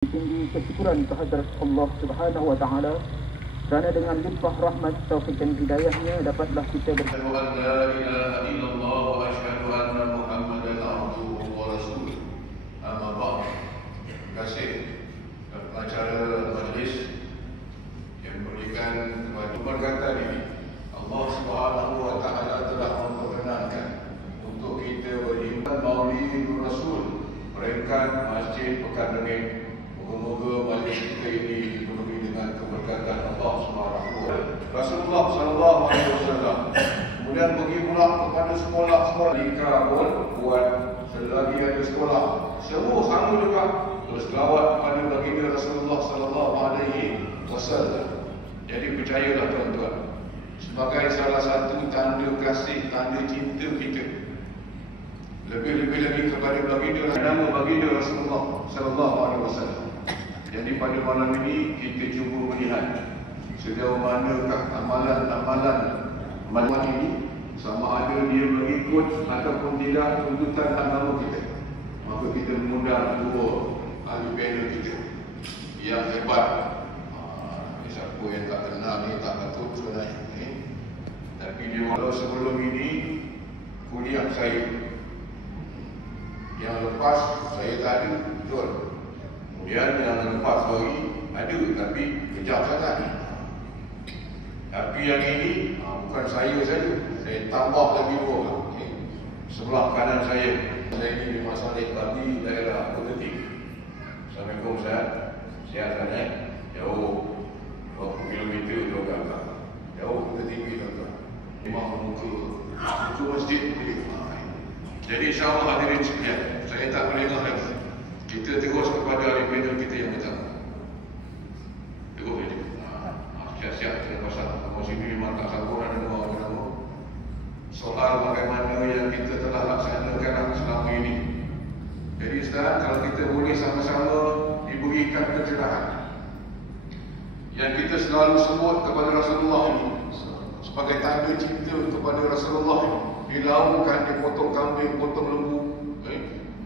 tinggi kesyukuran kehadrat Allah Subhanahu wa taala kerana dengan limpah rahmat, taufik dan hidayahnya dapatlah kita Asyhadu an la ilaha illallah wa asyhadu anna Muhammadan abduhu wa rasuluh. Amma ba'd. Terima kasih pengacara majlis yang memberikan perkataan ini. Allah Subhanahu wa taala telah memperkenankan untuk kita beriman Maulidul Rasul, merenkan Masjid Pekan Rengit. Moga-moga majlis kita ini dipenuhi dengan keberkatan Allah Subhanahu wa taala. Rasulullah sallallahu alaihi wasallam kemudian pergi pula kepada sekolah-sekolah jika pun buat selagi ada sekolah semua sama juga berselawat kepada baginda Rasulullah sallallahu alaihi wasallam. Jadi percayalah tuan-tuan, sebagai salah satu tanda kasih, tanda cinta kita lebih-lebih lagi kepada baginda, nama baginda Rasulullah sallallahu alaihi wasallam. Jadi pada malam ini kita cuba melihat sejauh manakah amalan-amalan ini sama ada dia mengikut ataupun tidak tuntutan agama kita. Maka kita mengundang dua ahli panel kita yang hebat. Siapa yang tak kenal ni tak patut sebenarnya. Tapi dia walau sebelum ini kuliah saya yang lepas saya tak ada, betul. Kemudian yang lepas lagi ada tapi kejap sangat. Tapi yang ini bukan saya saja, saya tambah lagi dua orang. Sebelah kanan saya ini di Masalih Kami, daerah Ketetik. Assalamualaikum Ustaz. Sihat sangat. Jauh 20 km jauh ke agak. Jauh Ketetik tuan-tuan. Memang muka masjid ni. Jadi insyaAllah hadirin sekalian, saya tak boleh dengar lagi. Kita terus kepada ahli panel kita yang pertama. Terus jadi. Siap-siap kita pasal. Kamu sini memang tak sanggup ada nama-nama. Soal bagaimana yang kita telah laksanakan selama ini. Jadi Ustaz, kalau kita boleh sama-sama diberikan pencerahan yang kita selalu sebut kepada Rasulullah ini sebagai tanda cinta kepada Rasulullah ini. Dilakukan, dipotong kambing, potong lembu,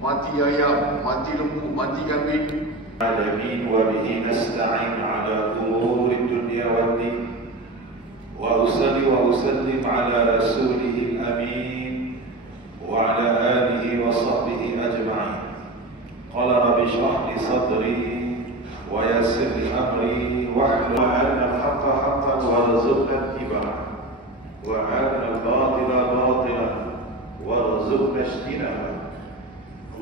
mati ayam, mati lembu, mati kambing. Alamin wa bihi nasta'in ala umuri dunya wad din. Wa usalli wa usallim ala rasulih al-amin wa ala alihi wa sahbihi ajma'in. Qala rabbi shrah li sadri wa yassir li amri wahlul 'uqdatam haqqa haqqan warzuqna ittiba'ah wa 'arina al-batila batilan warzuqna ijtinabah.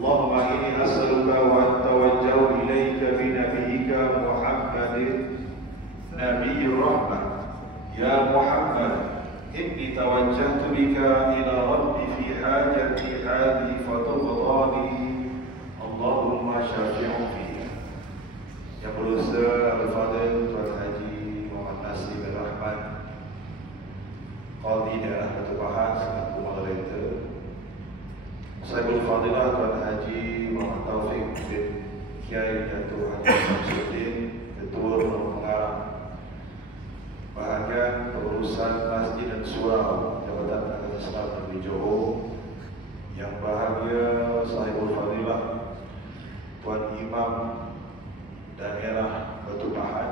اللهم إني أسألك وأتوجه إليك بنبيك محمد نبي الرحمة يا محمد إني توجهت بك إلى ربي في حاجتي هذه فتقضى لي اللهم شافع فيها. Yang berusaha Al-Fadhil Tuan Haji Muhammad Nasir bin Rahman, Qadhi Daerah Batu Pahat selaku moderator, Saibul Fadilah Tuan Haji Muhammad Taufik bin Kiai Datuk Haji Samsudin, Ketua Pengarah Bahagian Pengurusan Masjid dan Surau Jabatan Agama Islam Negeri Johor, yang bahagia Saibul Fadilah Tuan Imam Daerah Batu Pahat,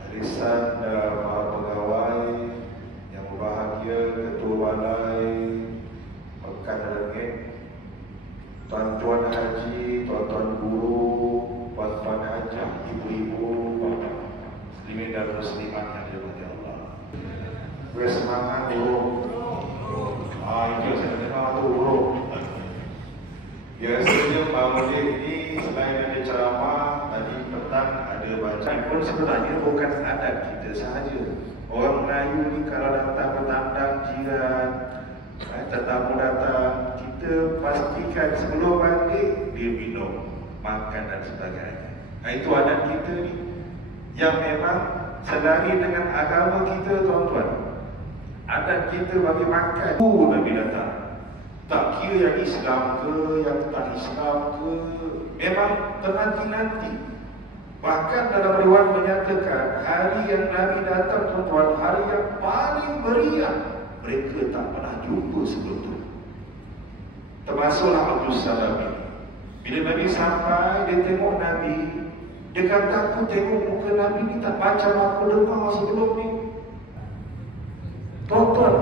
Barisan dan para pegawai yang berbahagia, Ketua Balai Pekan Rengit, tuan-tuan haji, tuan-tuan guru, puan-puan hajah, ibu-ibu, muslimin dan muslimat yang dirahmati Allah. Bersemangat guru. Itu saya dengar tu guru. Biasanya Maulid ini selain ada ceramah, tadi petang ada bacaan pun sebenarnya bukan adat kita sahaja. Orang Melayu ni kalau datang bertandang jiran, tetamu datang, kita pastikan sebelum balik dia minum, makan dan sebagainya. Itu adat kita ni yang memang selari dengan agama kita tuan-tuan. Adat kita bagi makan Nabi datang. Tak kira yang Islam ke, yang tak Islam ke, memang ternanti-nanti. Bahkan dalam riwayat menyatakan hari yang Nabi datang tuan-tuan, hari yang paling meriah mereka tak pernah jumpa sebelum itu. Termasuklah Abdul Salam ini. Bila Nabi sampai, dia tengok Nabi. Dia kata, aku tengok muka Nabi ni tak macam aku dengar sebelum ni. Tuan-tuan,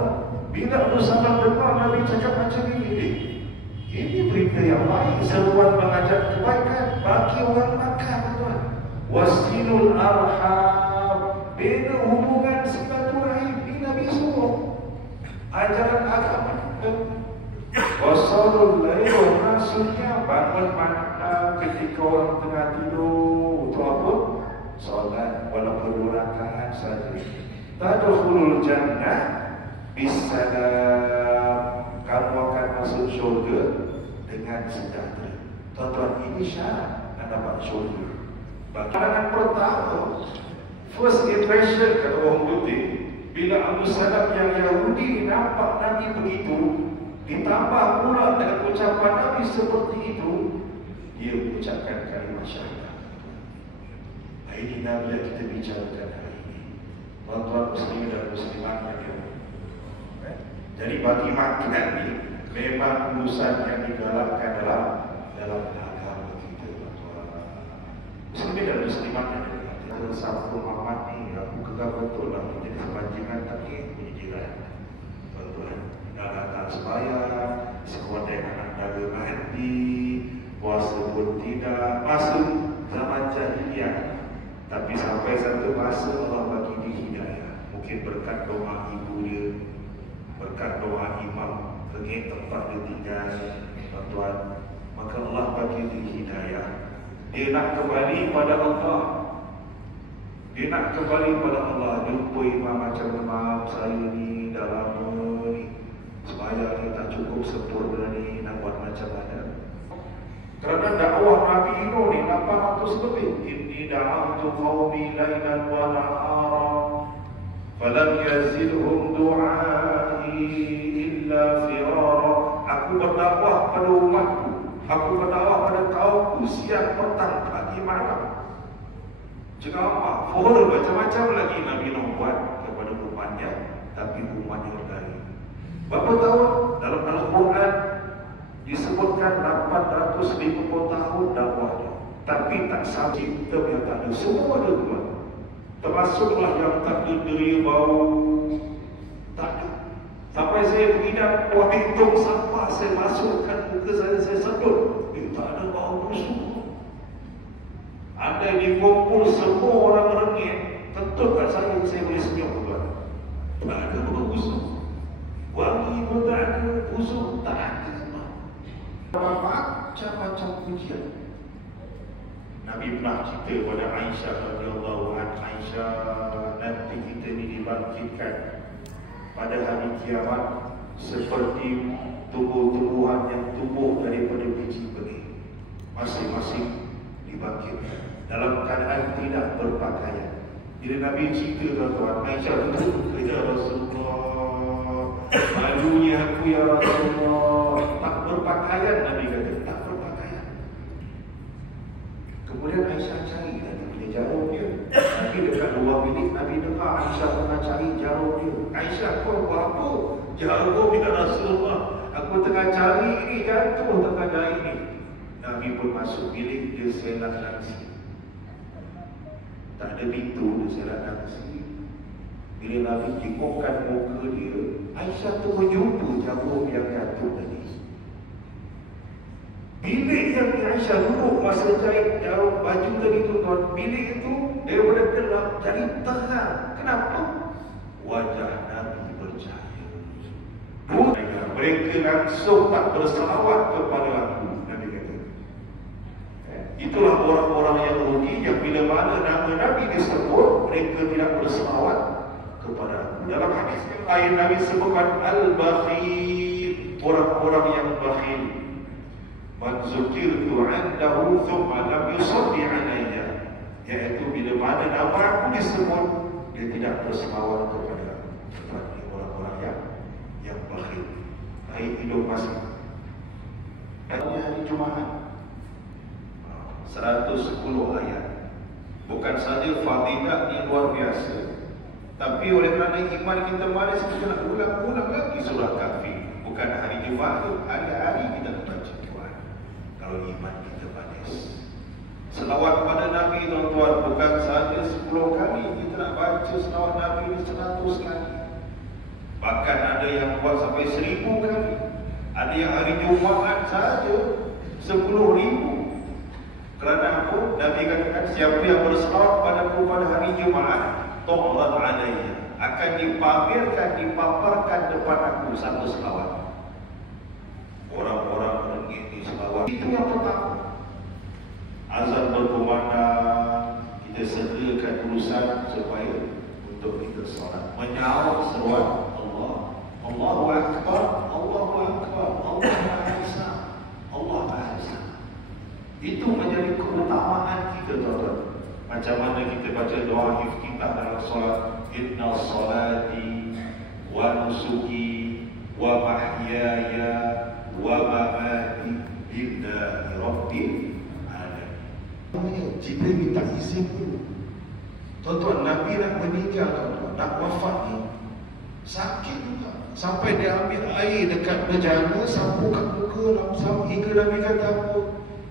bila Abu Salam dengar Nabi cakap macam ini, ini berita yang baik. Seruan mengajak kebaikan bagi orang Makkah, tuan. Wasilul arham, bina hubungan silaturahim. Ini Nabi suruh ajaran agama. Wasalul lail, maksudnya bangun malam ketika orang tengah tidur untuk apa? Solat walaupun 2 rakaat saja. Tadkhulul jannah bisalam, kamu akan masuk syurga dengan sejahtera. Tuan-tuan, ini syarat nak dapat syurga. Pandangan pertama, first impression kata orang putih, bila Abu Salam yang Yahudi nampak Nabi begitu, ditambah pula dengan ucapan Nabi seperti itu, dia mengucapkan kalimah syahadat. Ini Nabi yang kita bicarakan hari ini. Tuan-tuan muslimin dan muslimat yang dirahmati. Jadi bagi makan ni memang urusan yang digalakkan dalam agama kita, tuan-tuan. Muslimin dan muslimat yang dirahmati. Dalam satu Muhammad ni, aku kagak betul lah menjadi kebanjiran tapi punya jiran. Tuan-tuan, dah datang sembahyang, sekuat anak dara mandi, puasa pun tidak, masuk zaman jahiliyah. Tapi sampai satu masa Allah bagi dia hidayah. Mungkin berkat doa ibu dia, berkat doa imam, pergi tempat dia tinggal, tuan-tuan, maka Allah bagi dia hidayah. Dia nak kembali pada Allah. Dia nak kembali pada Allah. Jumpa imam macam imam saya ni dah lama ni, sembahyang ni tak cukup sempurna ni, nak buat macam mana? Kerana dakwah Nabi Nuh ni 800 lebih. Inni da'awtu qawmi lailan wa nahara falam yazidhum du'ai illa firara. Aku berdakwah pada umatku, aku berdakwah pada kaumku siang petang pagi malam. Ceramah, fuhur, macam-macam lagi Nabi Nuh buat kepada umatnya, tapi umatnya lain. Berapa tahun dalam Al-Quran disebutkan 850 tahun dakwahnya, tapi tak sampai kita yang tak ada, semua ada tuan. Termasuklah yang tak ada deria bau, tak ada. Sampai saya menginap wadah tong sampah, saya masukkan muka saya sedut, tak ada bau busuk. Andai dikumpul semua orang rengit, tentu kat saya boleh senyum, tuan. Tak ada bau busuk, wangi pun tak ada, busuk tak ada. Macam-macam pujian. Nabi pernah cerita kepada Aisyah radhiyallahu anha, Aisyah, nanti kita ni dibangkitkan pada hari kiamat seperti tumbuh-tumbuhan yang tumbuh daripada biji benih, masing-masing dibangkitkan dalam keadaan tidak berpakaian. Bila Nabi cerita, tuan-tuan, Aisyah duduk, ya Rasulullah, malunya aku ya Rasulullah, tak berpakaian. Nabi kata, tak berpakaian. Kemudian Aisyah cari, Nabi punya jarum dia. Nabi dekat luar bilik, Nabi dengar Aisyah tengah cari jarum dia. Aisyah, kau buat apa? Jarum ya Rasulullah, aku tengah cari ini, jatuh tengah cari ini. Nabi pun masuk bilik, dia selak nangsi. Tak ada pintu, dia selak nangsi. Bila Nabi tengokkan muka dia, Aisyah tu berjumpa jarum yang jatuh tadi. Bilik yang Aisyah duduk masa jahit jarum baju tadi tu, tuan, bilik itu daripada gelap jadi terang. Kenapa? Wajah Nabi bercahaya. Mereka langsung tak berselawat kepada aku, Nabi kata. Itulah orang-orang yang Yahudi yang bila mana nama Nabi disebut, mereka tidak berselawat kepada aku. Dalam hadis yang lain Nabi sebutkan al-bakhil, orang-orang yang bakhil. Man zukirtu 'indahu thumma lam yusalli 'alayya, iaitu bila mana nama aku disebut, dia tidak berselawat kepada aku. Seperti orang-orang yang bakhil. Baik hidup masih. Hari Jumaat 110 ayat. Bukan saja fadilah yang luar biasa, tapi oleh kerana iman kita malas, kita nak ulang-ulang lagi surah Kahfi. Bukan hari Jumaat tu, hari-hari kita nak baca Quran. kalau iman kita manis. Selawat pada Nabi tuan-tuan bukan sahaja 10 kali, kita nak baca selawat Nabi ini 100 kali. Bahkan ada yang buat sampai 1000 kali. Ada yang hari Jumaat saja 10,000. Kerana apa? Nabi katakan siapa yang berselawat padaku pada hari Jumaat, tu'rad alayya, akan dipamerkan, dipaparkan depan aku satu selawat. Orang-orang ini selawat. Itu yang pertama. Azan berkumandang, kita sediakan urusan supaya untuk kita solat. Menyawak seruan Allah, Allahu Akbar, Allahu Akbar, Allah Maha Esa, Allah Maha Esa. Itu menjadi keutamaan kita, tuan-tuan. Macam mana kita baca doa hifz kita dalam solat, inna salati wa nusuki wa mahyaya wa mamati lillahi rabbil alamin. Jibril minta izin dulu. Tuan-tuan, Nabi nak meninggal, tuan-tuan, nak wafat ni sakit juga. Sampai dia ambil air dekat bejana, sapu kat muka lamsam, hingga Nabi kata apa?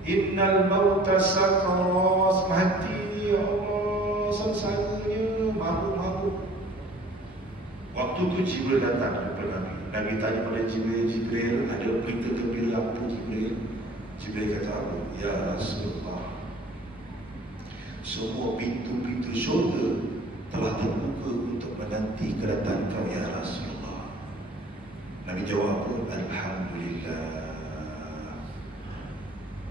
Innal mauta sakarat, mati ya Allah, sengsaranya, mabuk-mabuk. Waktu tu Jibril datang kepada Nabi. Nabi tanya pada Jibril, ada berita gembira apa Jibril? Jibril kata apa? Ya Rasulullah, semua pintu-pintu syurga telah terbuka untuk menanti kedatangan kau ya Rasulullah. Nabi jawab apa? Alhamdulillah.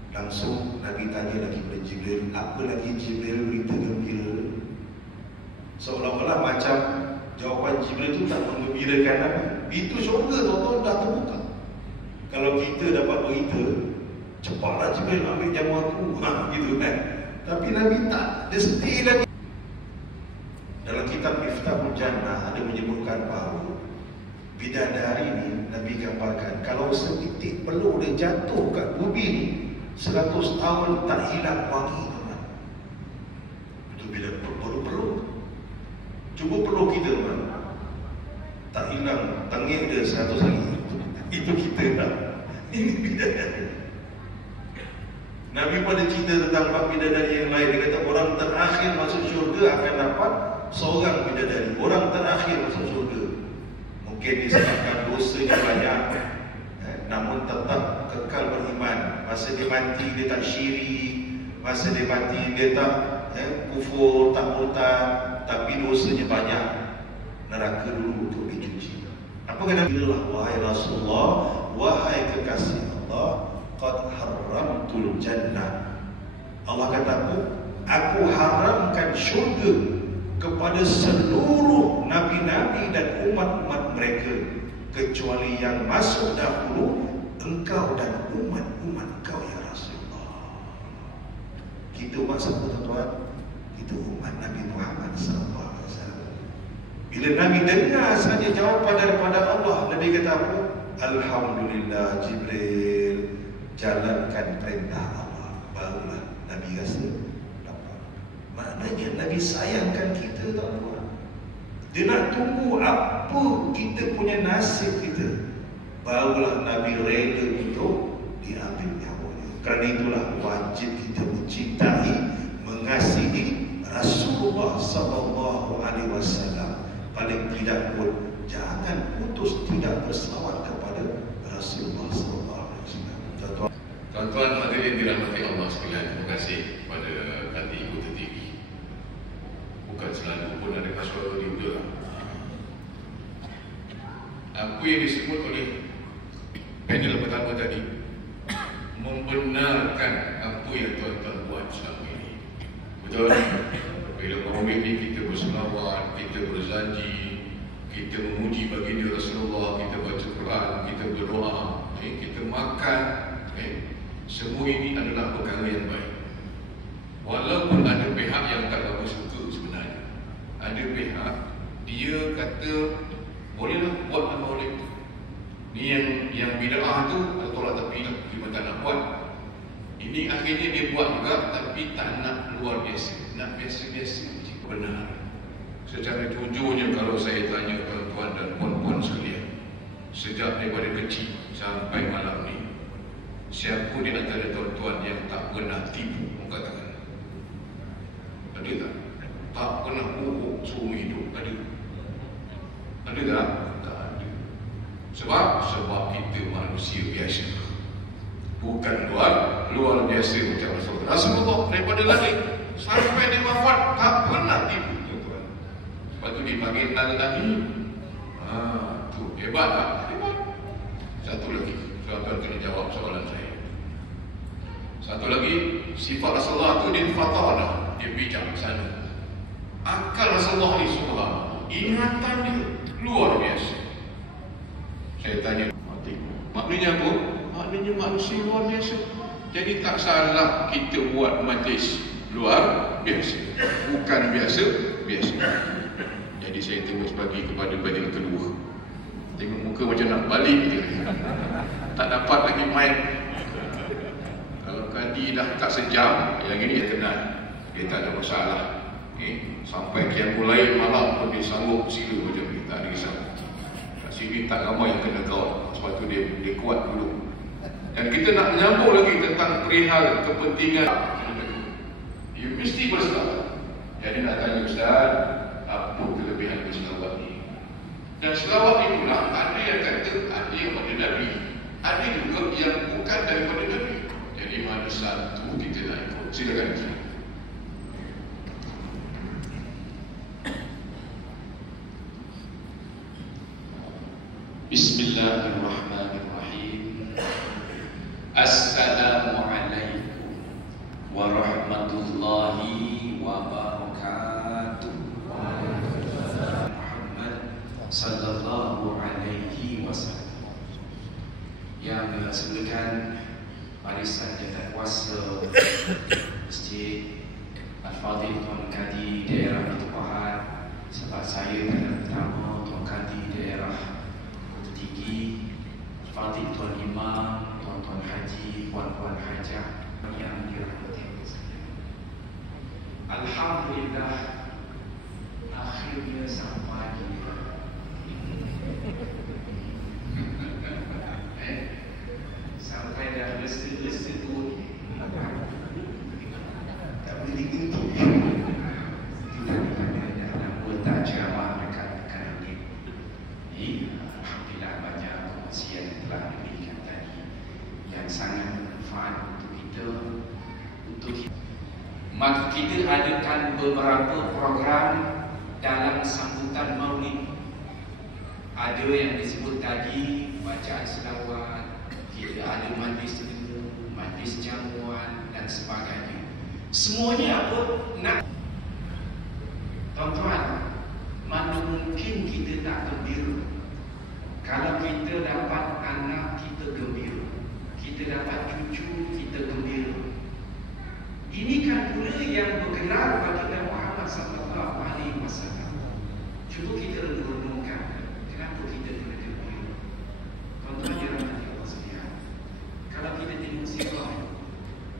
Langsung Nabi tanya lagi kepada Jibril, apa lagi Jibril berita gembira? Seolah-olah macam jawapan Jibril itu tak menggembirakan Nabi. Pintu syurga tuan-tuan dah terbuka. Kalau kita dapat berita, cepatlah Jibril ambil jamu aku, gitu kan. Tapi Nabi tak, dia stay lagi. Dalam kitab Miftahul Jannah ada menyebutkan bahawa bidadari ni Nabi gambarkan, kalau setitik peluk dia jatuh kat bumi ni 100 tahun tak hilang wangi, teman. Itu bila peluk. Cuba peluk kita, teman. Tak hilang tengik dia 100 hari. Itu kita dah. Ini bidadari. Nabi pada cerita tentang bab bidadari yang lain. Dia kata orang terakhir masuk syurga akan dapat seorang bidadari. Orang terakhir masuk syurga. Mungkin disebabkan dosanya banyak, namun tetap kekal beriman. Masa dia mati dia tak syirik, masa dia mati dia tak kufur, tak murtad, tapi dosanya banyak. Neraka dulu untuk dicuci. Apa kata Allah? Wahai Rasulullah, wahai kekasih Allah, qad haramtul jannah. Allah kata apa? Aku haramkan syurga kepada seluruh nabi-nabi dan umat-umat mereka, kecuali yang masuk dahulu engkau dan umat-umat engkau ya Rasulullah. Kita umat siapa, tuan-tuan? Kita umat Nabi Muhammad SAW. Bila Nabi dengar saja jawapan daripada Allah, Nabi kata apa? Alhamdulillah Jibril, jalankan perintah Allah. Barulah Nabi rasa dapat. Maknanya Nabi sayangkan kita, tuan-tuan. Dia nak tunggu apa kita punya nasib kita, barulah Nabi rela untuk diambil nyawanya. Kerana itulah wajib kita mencintai, mengasihi Rasulullah sallallahu alaihi wasallam. Paling tidak pun jangan putus tidak berselawat kepada Rasulullah sallallahu alaihi wasallam. Tuan-tuan hadirin dirahmati Allah sekalian, terima kasih kepada Kati Kota TV. Bukan selalu pun ada kasuara di udara. Apa yang disebut oleh panel pertama tadi membenarkan apa yang tuan-tuan buat selama ini. Betul? Bila maulid ni kita berselawat, kita berzanji, kita memuji baginda Rasulullah, kita baca Quran, kita berdoa, kita makan, semua ini adalah perkara yang baik. Walaupun ada pihak yang tak berapa suka sebenarnya. Ada pihak dia kata bolehlah buat maulid. Ni yang bid'ah tu tolak tepi, kita tak nak buat. Ini akhirnya dia buat juga, tapi tak nak luar biasa, nak biasa-biasa. Benar. Secara jujurnya kalau saya tanya tuan-tuan dan puan-puan sekalian, sejak daripada kecil sampai malam ni, Siapa di antara tuan-tuan yang tak pernah tipu? Katakan. Ada tak? Tak pernah bohong seumur hidup. Ada? Ada tak? Tak ada. Sebab kita manusia biasa. Bukan luar biasa macam Rasulullah. Rasulullah daripada lahir sampai dia wafat tak pernah tipu, tuan-tuan. Lepas tu dipanggil Al-Nabi. Tu hebat tak? Hebat. Satu lagi, tuan-tuan kena jawab soalan saya. Satu lagi, sifat Rasulullah tu dia fatah, dia bijaksana. Akal Rasulullah ni subhan, ingatan dia luar biasa. Saya tanya, maknanya apa? Maknanya manusia luar biasa. Jadi tak salah kita buat majlis luar biasa, bukan biasa. Jadi saya terus bagi kepada bagian kedua. Tengok muka macam nak balik je. Tak dapat lagi main. Kalau kadi dah tak sejam, yang ini dia tenang, dia tak ada masalah. Sampai kiam mulai malam pun dia sanggup sila macam ni, tak ada risau. Kat sini tak ramai yang kena kawal, sebab tu dia kuat dulu. Dan kita nak menyambung lagi tentang perihal kepentingan. Dia mesti berselawat. Jadi nak tanya Ustaz, apa kelebihan berselawat ni? Dan selawat itulah ada yang kata ada yang pada Nabi, ada juga yang bukan daripada Nabi. Jadi mana satu kita nak ikut? Silakan. Bismillahirrahmanirrahim. Assalamualaikum warahmatullahi wabarakatuh. Muhammad sallallahu alaihi wasallam. Yang semuliakan barisan jawatan kuasa Masjid Al-Fadhil Tuan Kadi daerah Pahang, sahabat saya yang pertama Tuan Kadi daerah Kota Tinggi, Al-Fadhil Tuan Imam, Tuan-tuan haji, puan-puan hajah yang dirahmati Allah sekalian. Alhamdulillah, akhirnya sampai kita. Sampai dah rasa-rasa tu tak boleh digunting. Kita dah buat ceramah dekat ini. Alhamdulillah banyak kongsian yang telah diberikan tadi yang sangat bermanfaat untuk kita. Maka kita adakan beberapa program dalam sambutan Maulid. Ada yang disebut tadi bacaan selawat, kita ada majlis ilmu, majlis jamuan dan sebagainya. Semuanya apa? Nak tuan-tuan, mana mungkin kita tak gembira? Kalau kita dapat anak, kita gembira. Kita dapat cucu, kita gembira. Ini kan pula yang bergelar baginda Muhammad sallallahu alaihi wasallam. Cuba kita renungkan, kenapa kita kena gembira? Tuan-tuan dirahmati Allah sekalian. Kalau kita tengok sirah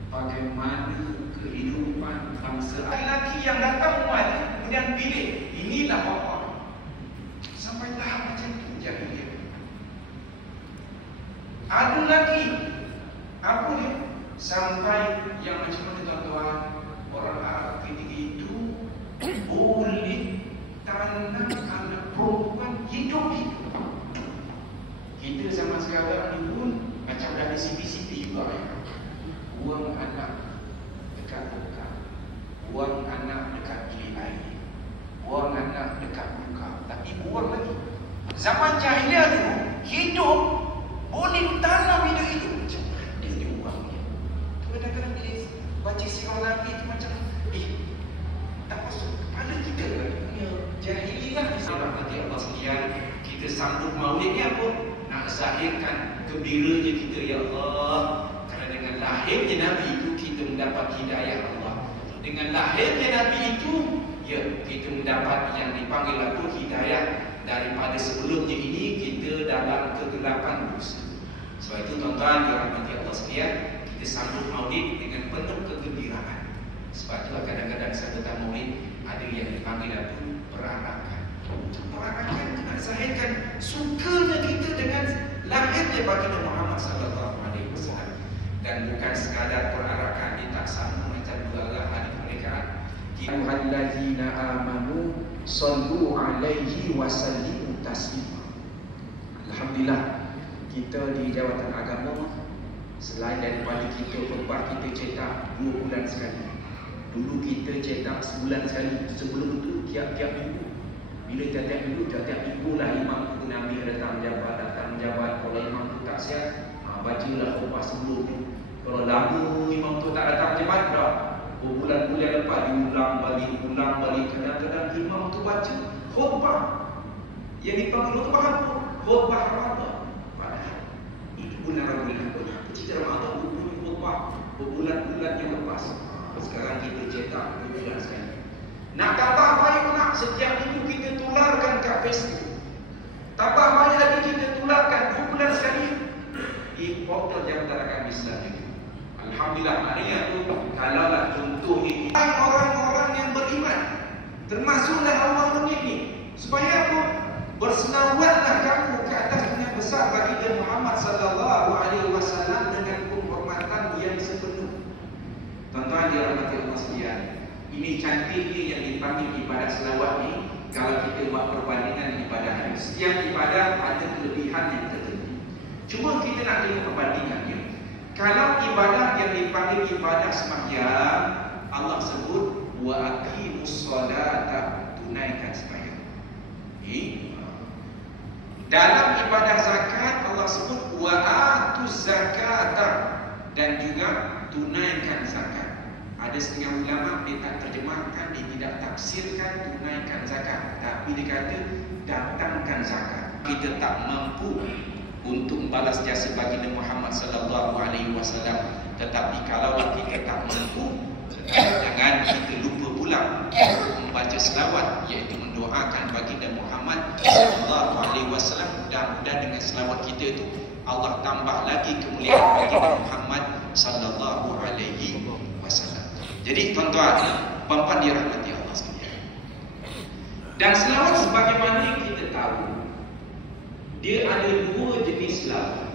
bagaimana kehidupan bangsa lelaki yang datang muat kemudian pilih, inilah bapa. Sampai tahap macam tu jahiliyah. Ada lagi apa dia? Sampai yang macam mana tuan-tuan, orang Arab ketika itu boleh tanam anak perempuan hidup-hidup. Kita zaman sekarang ni pun macam dah ada CCTV juga ya. Buang anak dekat buka, buang anak dekat bilik air, buang anak dekat buka, tapi buang lagi. Zaman jahiliah tu hidup boleh tanam hidup-hidup. Macam mana dia buang ni? Kadang-kadang dia baca sirah Nabi tu macam tak masuk kepala kita kan. Jahiliah di sana. Nanti Allah sekalian, kita sambut Maulid ni apa? Nak zahirkan gembiranya kita, ya Allah. Kerana dengan lahirnya Nabi itu kita mendapat hidayah Allah. Dengan lahirnya Nabi itu ya kita mendapat yang dipanggil apa? Hidayah. Daripada sebelumnya ini kita dalam kegelapan dosa. Sebab itu tuan-tuan dirahmati Allah sekalian, kita sambut Maulid dengan penuh kegembiraan. Sebab itu kadang-kadang sambutan Maulid ada yang dipanggil apa? Perarakan. Perarakan itu nak zahirkan sukanya kita dengan lahirnya baginda Muhammad sallallahu alaihi wasallam. dan bukan sekadar perarakan dia tak sama macam gelar hari kemerdekaan. Ayyuhallazina amanu sallu alaihi wa sallimu taslima. Alhamdulillah, kita di Jawatan Agama selain daripada kita khutbah, kita cetak 2 bulan sekali. Dulu kita cetak sebulan sekali. Sebelum itu tiap-tiap minggu. Bila tiap-tiap minggu lah imam tu Nabi datang menjabat. Kalau imam tu tak sihat, bacalah khutbah sebelum tu. Kalau lama imam tu tak datang menjabat, dah berbulan-bulan lepas diulang balik. Kadang-kadang imam tu baca khutbah yang dipanggil khutbah apa? Khutbah Ramadan. Padahal itu bulan Ramadan. Cerita Ramadan punya khutbah berbulan-bulan yang lepas. Sekarang kita cetak 2 bulan sekali. Nak tambah baik nak, setiap minggu kita tularkan kat Facebook. Tambah baik lagi kita tularkan 2 bulan sekali di portal Jawatan Islam ini. Alhamdulillah, maknanya tu kalaulah contoh ini orang-orang yang beriman, termasuklah Allah ini, supaya apa? Berselawatlah kamu ke atas yang besar baginda Muhammad sallallahu alaihi wasallam dengan penghormatan yang sepenuh. Tuan-tuan dirahmati Allah sekalian, ini cantiknya yang dipanggil ibadah selawat ni. Kalau kita buat perbandingan ibadah hari, setiap ibadah ada kelebihan yang tertentu. Cuma kita nak tengok perbandingannya. Kalau ibadah yang dipanggil ibadah sembahyang, Allah sebut wa aqimus salata, tunaikan sembahyang. Dalam ibadah zakat Allah sebut wa atuz zakata, dan juga tunaikan zakat. Ada setengah ulama dia tak terjemahkan, dia tidak tafsirkan tunaikan zakat, tapi dia kata datangkan zakat. Kita tak mampu untuk membalas jasa baginda Muhammad sallallahu alaihi wasallam, tetapi kalaulah kita tak mampu, jangan kita lupa pula membaca selawat, iaitu mendoakan baginda Muhammad sallallahu alaihi wasallam. Mudah-mudahan dengan selawat kita itu Allah tambah lagi kemuliaan baginda Muhammad sallallahu alaihi wasallam. Jadi tuan-tuan, puan-puan dirahmati Allah sekalian. Dan selawat sebagaimana kita tahu, dia ada 2 jenis selawat.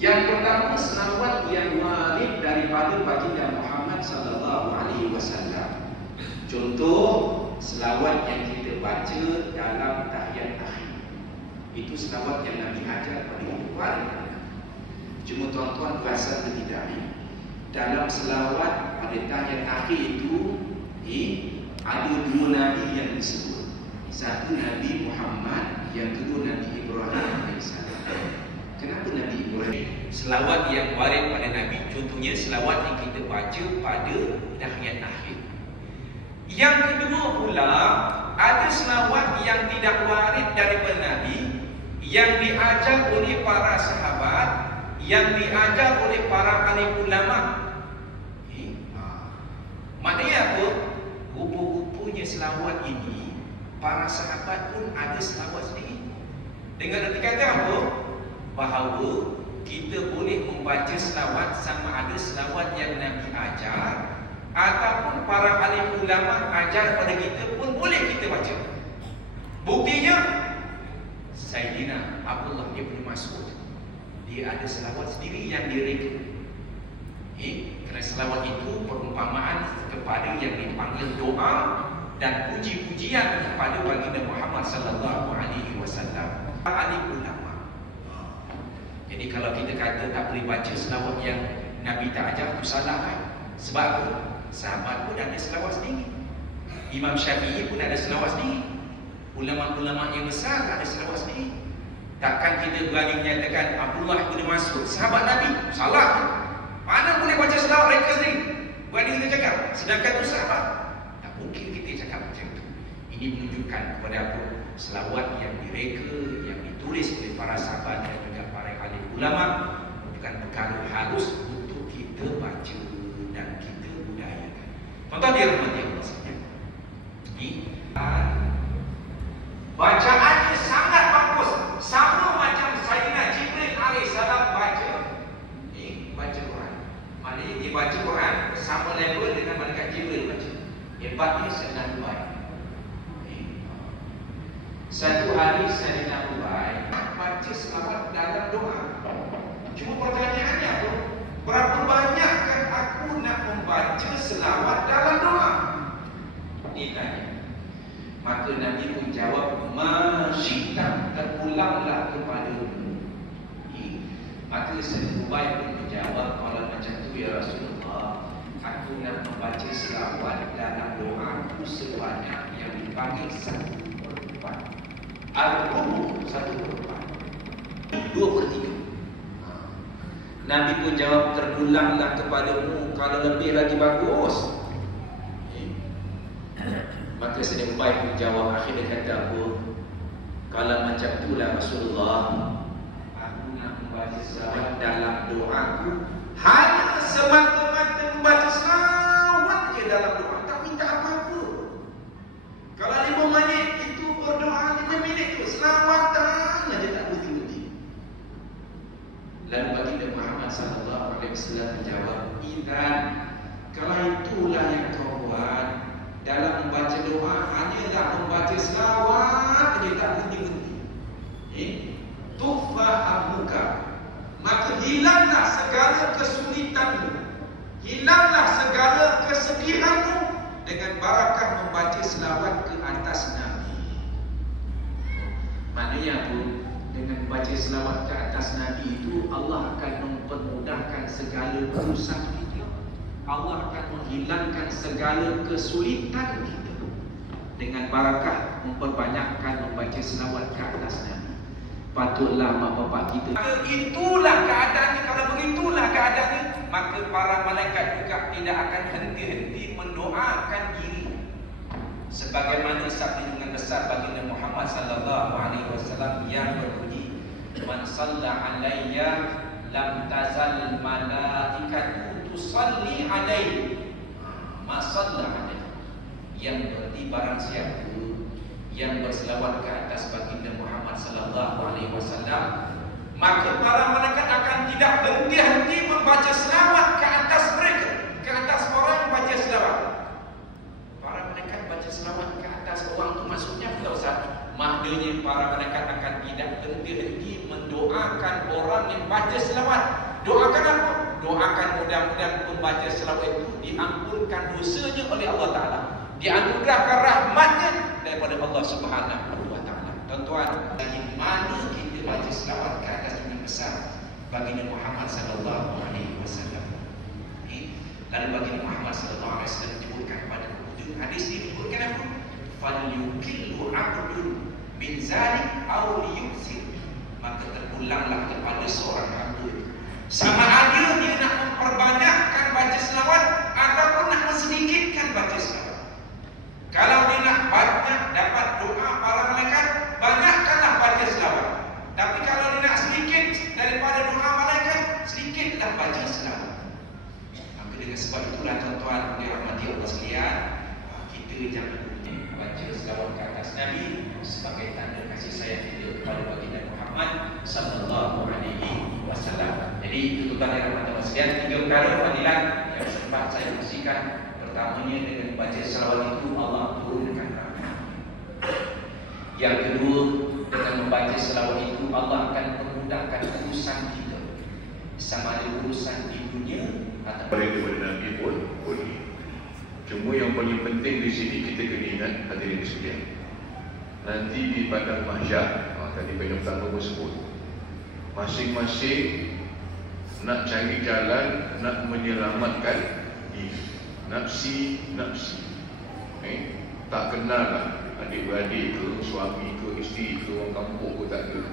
Yang pertama selawat yang warid daripada baginda Muhammad sallallahu alaihi wasallam. Contoh selawat yang kita baca dalam tahiyat akhir. Itu selawat yang Nabi ajar pada kita. Cuma tuan-tuan perasan atau tidak ni, dalam selawat pada tahiyat akhir itu ada 2 Nabi yang disebut. Satu Nabi Muhammad, yang kedua Nabi Ibrahim AS. Kenapa Nabi Ibrahim? Selawat yang warid pada Nabi, contohnya selawat yang kita baca pada tahiyat akhir. Yang kedua pula, ada selawat yang tidak warid daripada Nabi, yang diajar oleh para sahabat, yang diajar oleh para alim ulama. Maknanya apa? Rupa-rupanya selawat ini, para sahabat pun ada selawat sendiri. Dengan arti kata apa? Bahawa kita boleh membaca selawat sama ada selawat yang Nabi ajar ataupun para alim ulama ajar pada kita pun boleh kita baca. Buktinya Sayyidina Abdullah bin Mas'ud, dia ada selawat sendiri yang direka. Kerana selawat itu perumpamaan kepada yang dipanggil doa dan puji-pujian kepada baginda Muhammad sallallahu alaihi wasallam. Alim ulama. Jadi kalau kita kata tak boleh baca selawat yang Nabi tak ajar, itu salah kan? Sebab apa? Sahabat pun ada selawat sendiri. Imam Syafi'i pun ada selawat sendiri. Ulama-ulama yang besar ada selawat sendiri. Takkan kita berani menyatakan Abdullah bin Mas'ud sahabat Nabi? Salah. Mana boleh baca selawat mereka sendiri? Berani kita cakap, sedangkan itu sahabat. Tak mungkin kita cakap macam itu. Ini menunjukkan kepada apa? Selawat yang direka, yang ditulis oleh para sahabat dan juga para alim ulama bukan perkara harus untuk kita baca dan kita budayakan. Tuan-tuan dirahmati Allah sekalian. Bacaannya sangat bagus, sama macam Sayyidina Jibril alaihissalam baca. Baca Quran. Maknanya dia baca Quran sama level dengan malaikat Jibril baca. Hebatnya Sayyidina Ubay. Satu hari Sayyidina Ubay baca selawat dalam doa. Cuma pertanyaannya Dia tanya. Maka Nabi pun jawab, "Masyita, terpulanglah kepadamu." Maka Sayyidina Ubay pun menjawab, "Kalau macam tu ya Rasulullah, aku nak membaca selawat dalam doaku sebanyak yang dipanggil 1/4. Al-Rubu 1/4. 2/3. Nabi pun jawab, "Terpulanglah kepadamu, kalau lebih lagi bagus." Maka Sayyidina Ubay pun jawab, akhirnya kata apa? "Kalau macam itulah Rasulullah, aku nak membaca selawat dalam doaku, hanya semata-mata membaca selawat je dalam doa, tak minta apa-apa. Kalau 5 minit itu berdoa 5 minit tu selawatan aja, tak berhenti-henti." Lalu baginda Muhammad sallallahu alaihi wasallam menjawab, "Idzan, kalau itulah yang kau buat dalam membaca doa, hanyalah membaca selawat aja, tak berhenti-henti. Tufahamuka, maka hilanglah segala kesulitanmu, hilanglah segala kesedihanmu dengan barakah membaca selawat ke atas Nabi." Maknanya pun dengan membaca selawat ke atas Nabi itu, Allah akan mempermudahkan segala urusan kita. Allah akan menghilangkan segala kesulitan kita dengan barakah memperbanyakkan membaca selawat ke atas Nabi. Patutlah mak bapak kita. Itulah keadaannya. Kalau begitulah keadaannya, maka para malaikat juga tidak akan henti-henti mendoakan diri. Sebagaimana sabda dengan besar baginda Muhammad sallallahu alaihi wasallam yang berbunyi, "Man shalla alayya lam tazal malaikatu tusalli alaihi ma shalla alaihi." Yang berarti barang siapa yang berselawat ke atas baginda Muhammad sallallahu alaihi wasallam, maka para malaikat akan tidak henti-henti membaca selawat ke atas mereka, ke atas orang yang baca selawat. Para malaikat baca selawat ke atas orang itu maksudnya apa Ustaz? Maknanya para malaikat akan tidak henti-henti mendoakan orang yang baca selawat. Doakan apa? Doakan mudah-mudahan pembaca selawat itu diampunkan dosanya oleh Allah Ta'ala, dianugerahkan rahmatnya daripada Allah Subhanahu wa Ta'ala. Tuan-tuan, dari mana kita baca selawat ke atas Nabi besar baginda Muhammad sallallahu alaihi wasallam? Lalu baginda Muhammad sallallahu alaihi wasallam menyebutkan pada hujung hadis ini, menyebutkan apa? "Falyukillu 'abdun min zalik aw liyuksir." Maka terpulanglah kepada seorang hamba sama ada dia nak memperbanyakkan baca selawat ataupun nak mensedikitkan baca selawat. Kalau dia nak banyak dapat doa para malaikat, banyakkanlah baca selawat. Tapi kalau dia nak sedikit daripada doa malaikat, sedikitlah baca selawat. Maka dengan sebab itulah tuan-tuan yang dirahmati Allah sekalian, kita jangan lupa baca selawat ke atas Nabi sebagai tanda kasih sayang kita kepada baginda Muhammad sallallahu alaihi wasallam. Jadi itu tuan yang dirahmati Allah sekalian, 3 perkara fadilat yang sempat saya kongsikan. Pertamanya, dengan baca selawat itu Allah turunkan rahmat. Yang kedua, dengan membaca selawat itu Allah akan memudahkan urusan kita, sama ada urusan di dunia atau Daripada Nabi pun boleh. Cuma yang paling penting di sini kita kena ingat, hadirin sekalian, nanti di padang mahsyar, tadi banyak pertama sebut, masing-masing nak cari jalan, nak menyelamatkan diri. Nafsi. Tak kenal lah adik-beradik ke, suami ke, isteri ke, orang kampung ke, tak ada.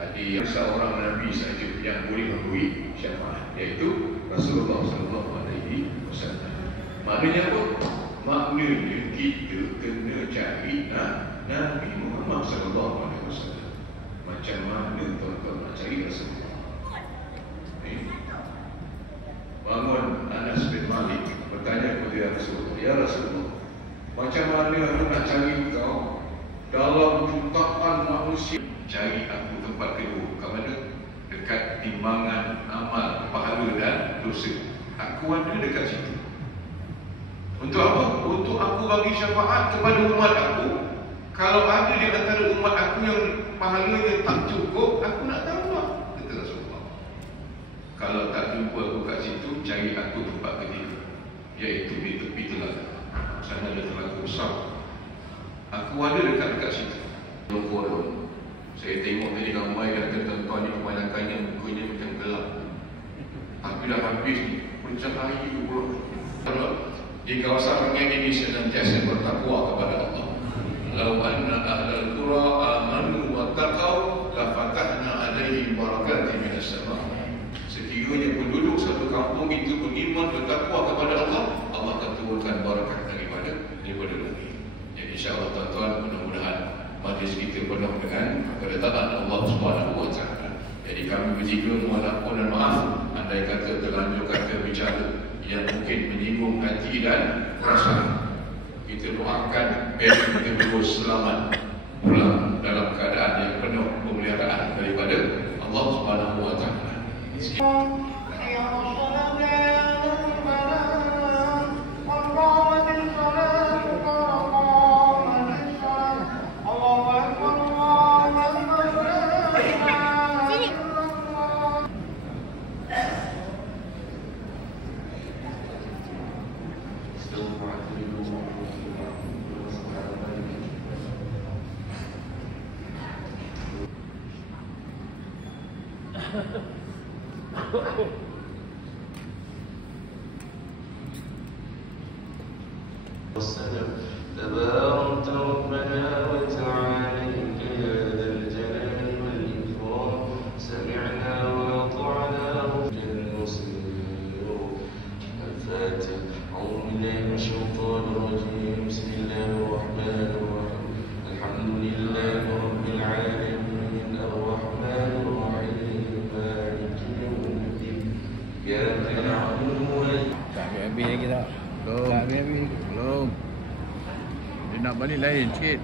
Adik yang seorang Nabi saja yang boleh memberi syafaat, iaitu Rasulullah sallallahu alaihi wasallam. Maknanya apa? Maknanya kita kena cari Nabi Muhammad sallallahu alaihi wasallam. Macam mana tuan-tuan nak cari Rasulullah? Bangun Anas bin Malik bertanya kepada Rasulullah, "Ya Rasulullah, macam mana aku nak cari kau dalam jutaan manusia?" Cari aku tempat kedua. Kat mana? Dekat timbangan amal, pahala dan dosa. Aku ada dekat situ. Untuk apa? Untuk aku bagi syafaat kepada umat aku. Kalau ada di antara umat aku yang pahalanya tak cukup, aku nak tambah, kata Rasulullah. Kalau tak jumpa aku kat situ, cari aku tempat ketiga, iaitu di tepi telaga. Sana ada telaga besar. Aku ada dekat situ. Forum. Saya tengok tadi ramai yang tuan-tuan ni kebanyakannya muka dia macam gelap. Tapi dah habis ni, bercahaya pula. Di kawasan pengen ini senantiasa bertakwa kepada Allah. Lau anna ahlal qura amanu wa taqaw la fatahna alaihim barakatin minas sama'. Sekiranya penduduk satu kampung itu beriman bertakwa kepada Allah, Allah akan turunkan barakat daripada bumi. Jadi insya-Allah tuan-tuan, mudah-mudahan majlis kita penuh dengan kedatangan Allah Subhanahu wa taala. Jadi kami bertiga mohon ampun dan maaf andai kata terlanjur kata bicara yang mungkin menyinggung hati dan perasaan. Kita doakan bagi kita berdua selamat pulang dalam keadaan yang penuh pemeliharaan daripada Allah Subhanahu wa taala. والسلام تبارك ربنا وتعاليك يا ذا الجلال والإكرام سمعنا وأطعنا رشد المسلمين الفاتح أعوذ بالله من الشيطان الرجيم بسم الله الرحمن الرحيم الحمد لله رب العالمين الرحمن الرحيم مالك يوم الدين إياك نعبد وإياك Tak habis lagi tak? Belum. Dia nak balik lain sikit.